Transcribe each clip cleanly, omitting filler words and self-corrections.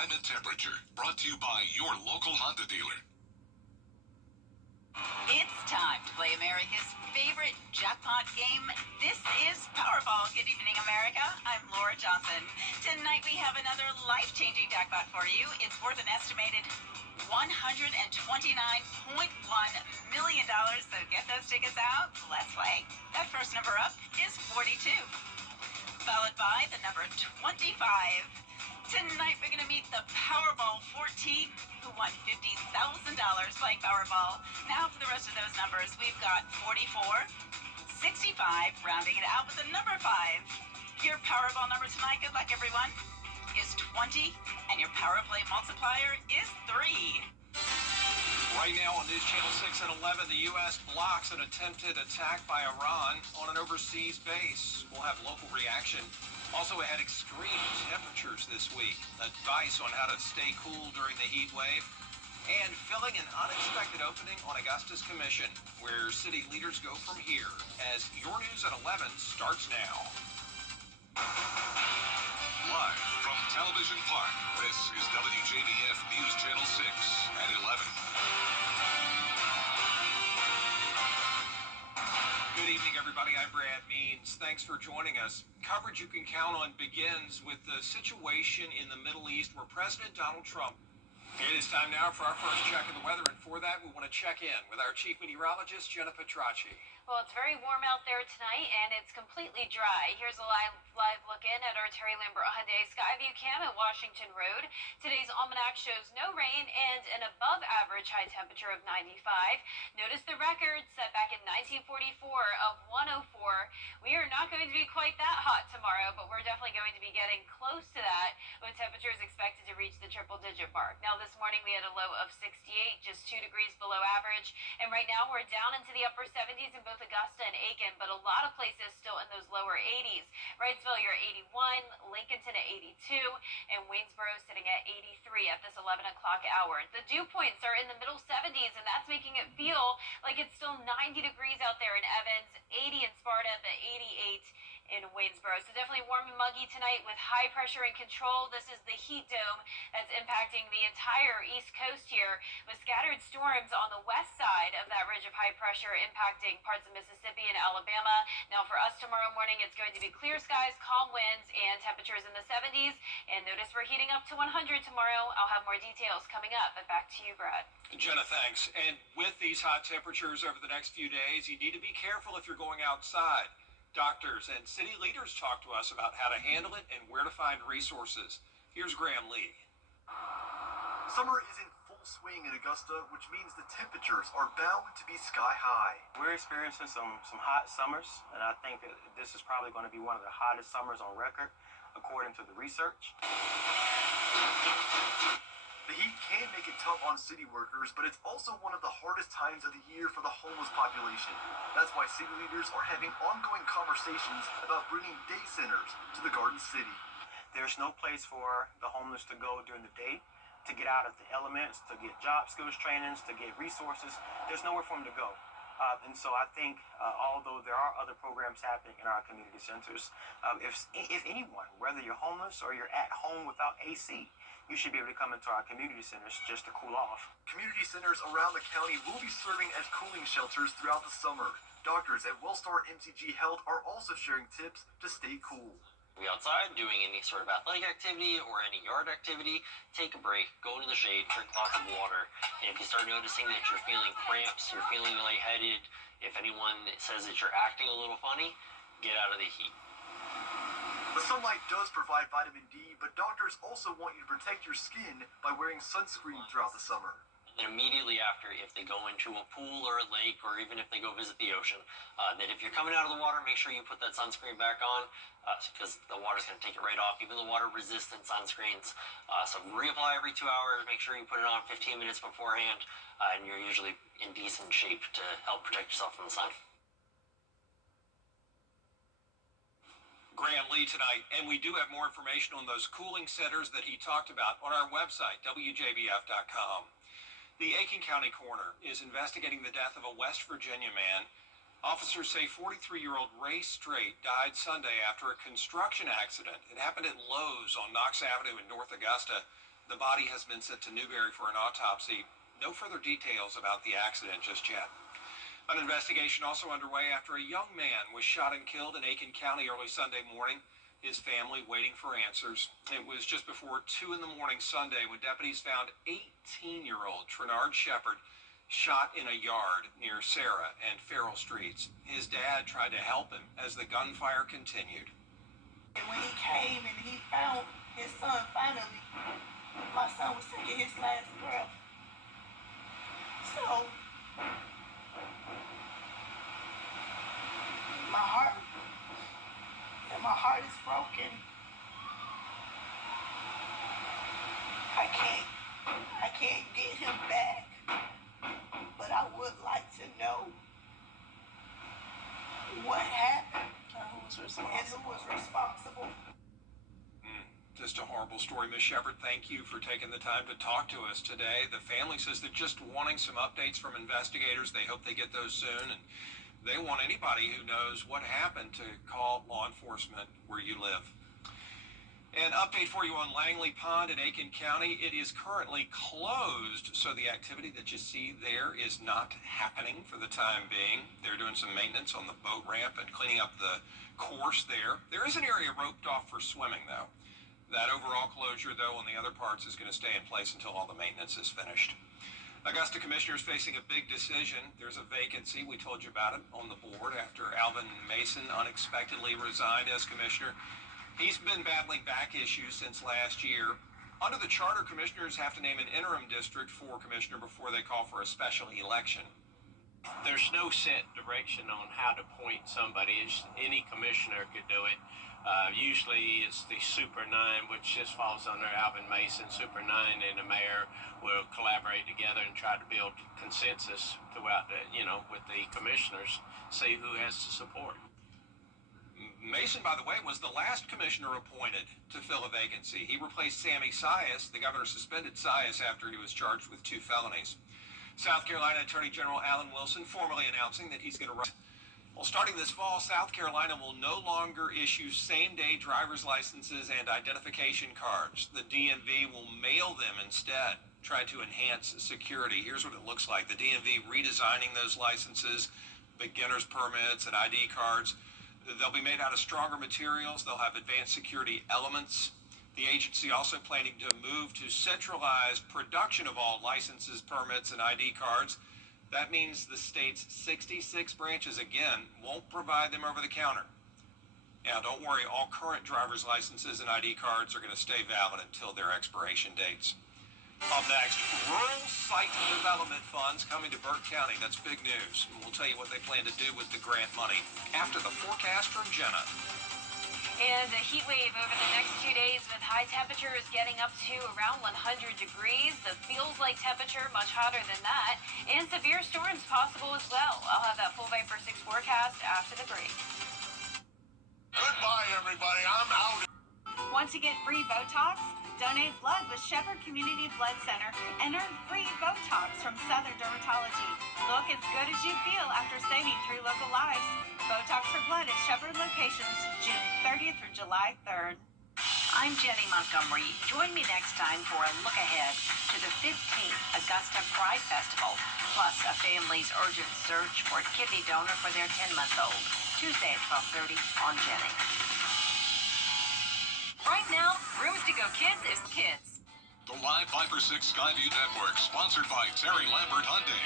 time and temperature. Brought to you by your local Honda dealer. It's time to play America's favorite jackpot game. This is Powerball. Good evening, America. I'm Laura Johnson. Tonight we have another life-changing jackpot for you. It's worth an estimated $129.1 million. So get those tickets out. Let's play. That first number up is 42, followed by the number 25. Tonight we're going to meet the Powerball 14, who won $50,000 playing Powerball. Now for the rest of those numbers, we've got 44, 65, rounding it out with the number 5. Your Powerball number tonight, good luck everyone, is 20, and your Power Play multiplier is 3. Right now on News Channel 6 at 11, the U.S. blocks an attempted attack by Iran on an overseas base. We'll have local reaction. Also ahead, extreme temperatures this week. Advice on how to stay cool during the heat wave. And filling an unexpected opening on Augusta's commission, where city leaders go from here. As your News at 11 starts now. Live from Television Park, this is WJBF News Channel 6 at 11. Good evening, everybody. I'm Brad Means. Thanks for joining us. Coverage you can count on begins with the situation in the Middle East where President Donald Trump. It is time now for our first check of the weather, and for that, we want to check in with our chief meteorologist, Jenna Petracci. Well, it's very warm out there tonight, and it's completely dry. Here's a live look in at our Terry Lambert Hyundai Skyview Cam at Washington Road. Today's almanac shows no rain and an above-average high temperature of 95. Notice the record set back in 1944 of 104. We are not going to be quite that hot tomorrow, but we're definitely going to be getting close to that, with temperatures expected to reach the triple-digit mark. Now, this morning we had a low of 68, just 2 degrees below average, and right now we're down into the upper 70s in both Augusta and Aiken, but a lot of places still in those lower 80s. Wrightsville, you're 81, Lincolnton at 82, and Waynesboro sitting at 83 at this 11 o'clock hour. The dew points are in the middle 70s, and that's making it feel like it's still 90 degrees out there in Evans, 80 in Sparta, but 88 in Waynesboro. So definitely warm and muggy tonight with high pressure in control. This is the heat dome that's impacting the entire East Coast here, with scattered storms on the west side of that ridge of high pressure impacting parts of Mississippi and Alabama. Now for us tomorrow morning, it's going to be clear skies, calm winds, and temperatures in the 70s. And notice we're heating up to 100 tomorrow. I'll have more details coming up, but back to you, Brad. Jenna, thanks. And with these hot temperatures over the next few days, you need to be careful if you're going outside. Doctors and city leaders talk to us about how to handle it and where to find resources. Here's Graham Lee. Summer is in full swing in Augusta, which means the temperatures are bound to be sky high. We're experiencing some hot summers, and I think that this is probably going to be one of the hottest summers on record, according to the research. The heat can make it tough on city workers, but it's also one of the hardest times of the year for the homeless population. That's why city leaders are having ongoing conversations about bringing day centers to the Garden City. There's no place for the homeless to go during the day, to get out of the elements, to get job skills trainings, to get resources. There's nowhere for them to go. And so I think, although there are other programs happening in our community centers, if anyone, whether you're homeless or you're at home without AC, you should be able to come into our community centers just to cool off. Community centers around the county will be serving as cooling shelters throughout the summer. Doctors at Wellstar MCG Health are also sharing tips to stay cool. Be outside doing any sort of athletic activity or any yard activity, take a break, go into the shade, drink lots of water. And if you start noticing that you're feeling cramps, you're feeling lightheaded, if anyone says that you're acting a little funny, get out of the heat. The sunlight does provide vitamin D, but doctors also want you to protect your skin by wearing sunscreen throughout the summer. And immediately after, if they go into a pool or a lake, or even if they go visit the ocean, that if you're coming out of the water, make sure you put that sunscreen back on, because the water's going to take it right off, even the water-resistant sunscreens. So reapply every 2 hours, make sure you put it on 15 minutes beforehand, and you're usually in decent shape to help protect yourself from the sun. Graham Lee tonight, and we do have more information on those cooling centers that he talked about on our website, WJBF.com. The Aiken County coroner is investigating the death of a West Virginia man. Officers say 43-year-old Ray Strait died Sunday after a construction accident. It happened at Lowe's on Knox Avenue in North Augusta. The body has been sent to Newberry for an autopsy. No further details about the accident just yet. An investigation also underway after a young man was shot and killed in Aiken County early Sunday morning. His family waiting for answers. It was just before 2 in the morning Sunday when deputies found 18-year-old Trenard Shepard shot in a yard near Sarah and Farrell Streets. His dad tried to help him as the gunfire continued. And when he came and he found his son finally, my son was taking his last breath. So, my heart is broken. I can't get him back, but I would like to know what happened and who was responsible. Just a horrible story, Ms. Shepard. Thank you for taking the time to talk to us today. The family says they're just wanting some updates from investigators. They hope they get those soon, and they want anybody who knows what happened to call law enforcement where you live. An update for you on Langley Pond in Aiken County. It is currently closed, so the activity that you see there is not happening for the time being. They're doing some maintenance on the boat ramp and cleaning up the course there. There is an area roped off for swimming, though. That overall closure, though, on the other parts is going to stay in place until all the maintenance is finished. Augusta Commissioners facing a big decision. There's a vacancy. We told you about it on the board after Alvin Mason unexpectedly resigned as commissioner. He's been battling back issues since last year. Under the charter, commissioners have to name an interim district for commissioner before they call for a special election. There's no set direction on how to appoint somebody. Any commissioner could do it. Usually it's the Super 9, which just falls under Alvin Mason. Super 9 and the mayor will collaborate together and try to build consensus throughout with the commissioners, see who has to support. Mason, by the way, was the last commissioner appointed to fill a vacancy. He replaced Sammy Sias. The governor suspended Sias after he was charged with 2 felonies. South Carolina Attorney General Alan Wilson formally announcing that he's going to run. Well, starting this fall, South Carolina will no longer issue same-day driver's licenses and identification cards. The DMV will mail them instead, trying to enhance security. Here's what it looks like. The DMV redesigning those licenses, beginner's permits, and ID cards. They'll be made out of stronger materials. They'll have advanced security elements. The agency also planning to move to centralized production of all licenses, permits, and ID cards. That means the state's 66 branches, again, won't provide them over the counter. Now, don't worry, all current driver's licenses and ID cards are going to stay valid until their expiration dates. Up next, rural site development funds coming to Burke County. That's big news. And we'll tell you what they plan to do with the grant money after the forecast from Jenna. And a heat wave over the next 2 days with high temperatures getting up to around 100 degrees. The feels like temperature much hotter than that. And severe storms possible as well. I'll have that full Viper 6 forecast after the break. Goodbye, everybody. I'm out. Want to get free Botox? Donate blood with Shepherd Community Blood Center and earn free Botox from Southern Dermatology. Look as good as you feel after saving 3 local lives. Botox for blood at Shepherd locations June 30th through July 3rd. I'm Jenny Montgomery. Join me next time for a look ahead to the 15th Augusta Pride Festival, plus a family's urgent search for a kidney donor for their 10-month-old. Tuesday at 12:30 on Jenny. Right now, Rooms to Go Kids is kids. The live Viper 6 Skyview Network, sponsored by Terry Lambert Hyundai.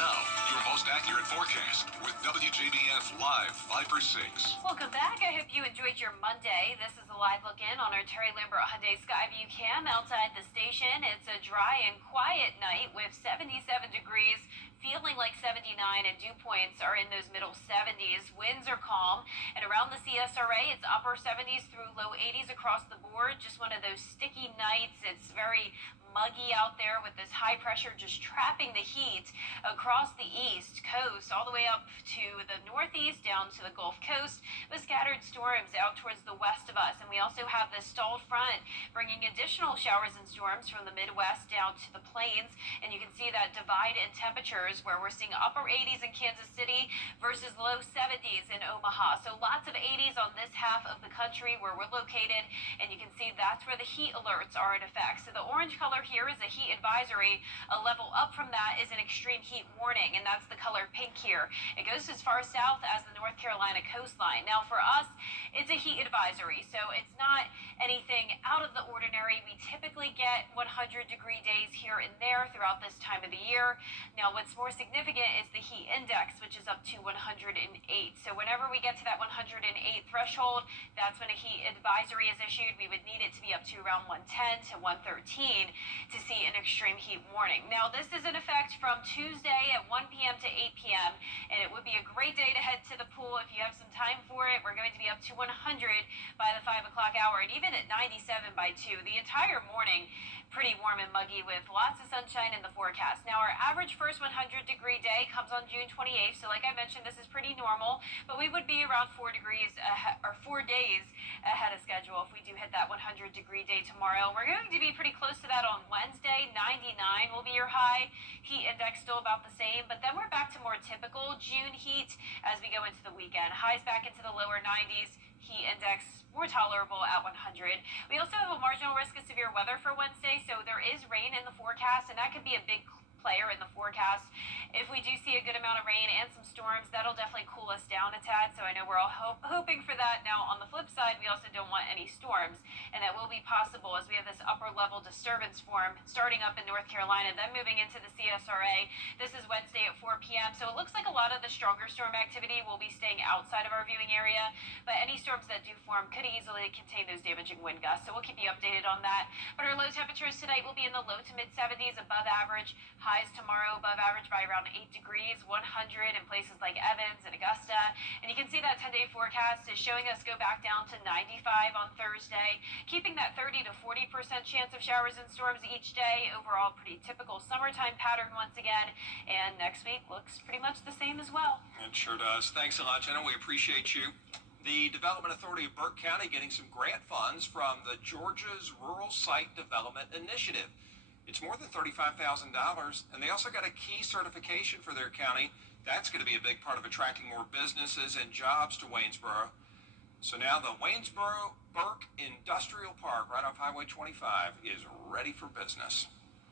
Now, your most accurate forecast with WJBF Live Viper 6. Welcome back. I hope you enjoyed your Monday. This is a live look in on our Terry Lambert Hyundai Skyview cam outside the station. It's a dry and quiet night with 77 degrees, feeling like 79, and dew points are in those middle 70s. Winds are calm, and around the CSRA, it's upper 70s through low 80s across the board. Just one of those sticky nights. It's very muggy out there with this high pressure just trapping the heat across the east coast all the way up to the northeast down to the Gulf Coast with scattered storms out towards the west of us. And we also have this stalled front bringing additional showers and storms from the Midwest down to the plains, and you can see that divide in temperatures where we're seeing upper 80s in Kansas City versus low 70s in Omaha. So lots of 80s on this half of the country where we're located, and you can see that that's where the heat alerts are in effect. So the orange color here is a heat advisory. A level up from that is an extreme heat warning, and that's the color pink here. It goes as far south as the North Carolina coastline. Now for us, it's a heat advisory, so it's not anything out of the ordinary. We typically get 100-degree days here and there throughout this time of the year. Now what's more significant is the heat index, which is up to 108. So whenever we get to that 108 threshold, that's when a heat advisory is issued. We would need it to be up to around 110 to 113 to see an extreme heat warning. Now this is in effect from Tuesday at 1 p.m. to 8 p.m. and it would be a great day to head to the pool if you have some time for it. We're going to be up to 100 by the 5 o'clock hour, and even at 97 by 2. The entire morning pretty warm and muggy with lots of sunshine in the forecast. Now our average first 100-degree day comes on June 28th, so like I mentioned, this is pretty normal, but we would be around 4 degrees or 4 days ahead of schedule if we do hit that 100-degree day tomorrow. We're going to be pretty close to that on Wednesday. 99 will be your high. Heat index still about the same, but then we're back to more typical June heat as we go into the weekend. Highs back into the lower 90s. Heat index more tolerable at 100. We also have a marginal risk of severe weather for Wednesday, so there is rain in the forecast, and that could be a big player in the forecast. If we do see a good amount of rain and some storms, that'll definitely cool us down a tad, so I know we're all hoping for that. Now on the flip side, we also don't want any storms, and that will be possible as we have this upper level disturbance form starting up in North Carolina, then moving into the CSRA. This is Wednesday at 4 p.m., so it looks like a lot of the stronger storm activity will be staying outside of our viewing area, but any storms that do form could easily contain those damaging wind gusts, so we'll keep you updated on that. But our low temperatures tonight will be in the low to mid 70s, above average. Highs tomorrow above average by around 8 degrees, 100 in places like Evans and Augusta. And you can see that 10-day forecast is showing us go back down to 95 on Thursday, keeping that 30 to 40% chance of showers and storms each day. Overall, pretty typical summertime pattern once again. And next week looks pretty much the same as well. It sure does. Thanks a lot, Jenna. We appreciate you. The Development Authority of Burke County getting some grant funds from the Georgia's Rural Site Development Initiative. It's more than $35,000, and they also got a key certification for their county. That's going to be a big part of attracting more businesses and jobs to Waynesboro. So now the Waynesboro Burke Industrial Park right off Highway 25 is ready for business.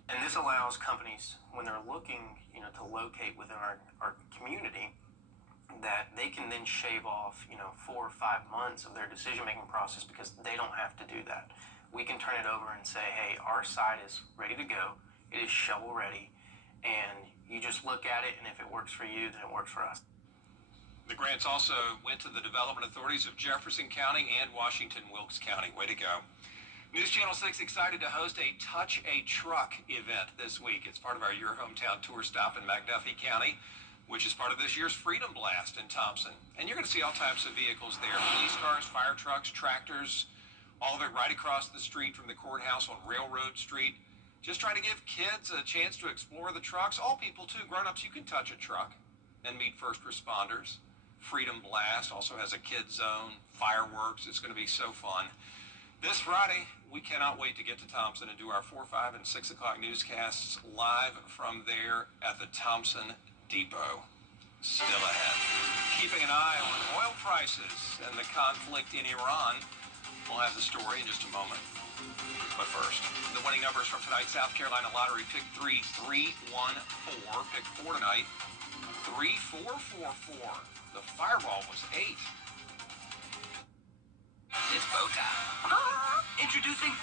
And this allows companies, when they're looking, to locate within our community, that they can then shave off, 4 or 5 months of their decision-making process because they don't have to do that. We can turn it over and say, hey, our site is ready to go. It is shovel ready. And you just look at it, and if it works for you, then it works for us. The grants also went to the development authorities of Jefferson County and Washington-Wilkes County. Way to go. News Channel 6 excited to host a Touch a Truck event this week. It's part of our Your Hometown Tour stop in McDuffie County, which is part of this year's Freedom Blast in Thompson. And you're going to see all types of vehicles there. Police cars, fire trucks, tractors, all of it right across the street from the courthouse on Railroad Street. Just trying to give kids a chance to explore the trucks. All people, too. Grown-ups, you can touch a truck and meet first responders. Freedom Blast also has a kids zone, fireworks. It's going to be so fun. This Friday, we cannot wait to get to Thompson and do our 4, 5, and 6 o'clock newscasts live from there at the Thompson Depot. Still ahead. Keeping an eye on oil prices and the conflict in Iran. We'll have the story in just a moment. But first, the winning numbers from tonight's South Carolina Lottery. Pick 3, 3, 1, 4. Pick 4 tonight. 3, 4, 4, 4. The fireball was 8. It's bow time. Introducing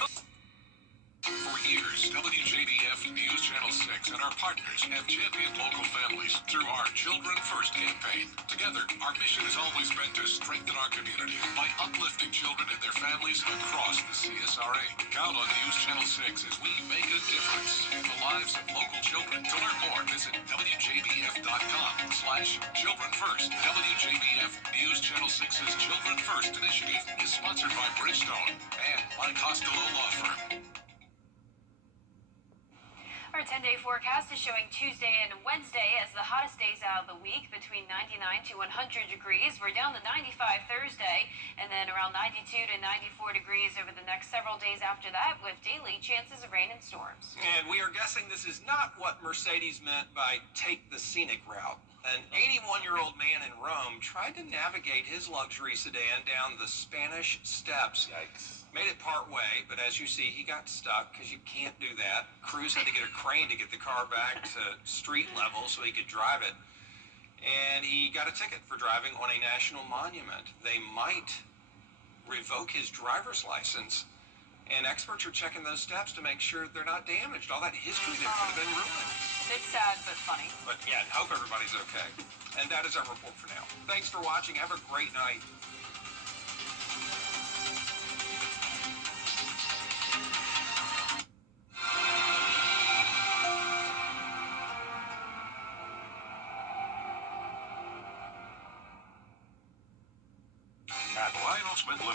For years, WJBF News Channel 6 and our partners have championed local families through our Children First campaign. Together, our mission has always been to strengthen our community by uplifting children and their families across the CSRA. Count on News Channel 6 as we make a difference in the lives of local children. To learn more, visit WJBF.com/Children First. WJBF News Channel 6's Children First initiative is sponsored by Bridgestone and by Costello Law Firm. Our 10-day forecast is showing Tuesday and Wednesday as the hottest days out of the week, between 99 to 100 degrees. We're down to 95 Thursday, and then around 92 to 94 degrees over the next several days after that, with daily chances of rain and storms. And we are guessing this is not what Mercedes meant by take the scenic route. An 81-year-old man in Rome tried to navigate his luxury sedan down the Spanish Steps. Yikes. Made it part way, but as you see, he got stuck because you can't do that. Crews had to get a crane to get the car back to street level so he could drive it. And he got a ticket for driving on a national monument. They might revoke his driver's license. And experts are checking those steps to make sure they're not damaged. All that history there could have been ruined. It's sad, but funny. But yeah, hope everybody's okay. And that is our report for now. Thanks for watching. Have a great night. At Lionel Smith Limited.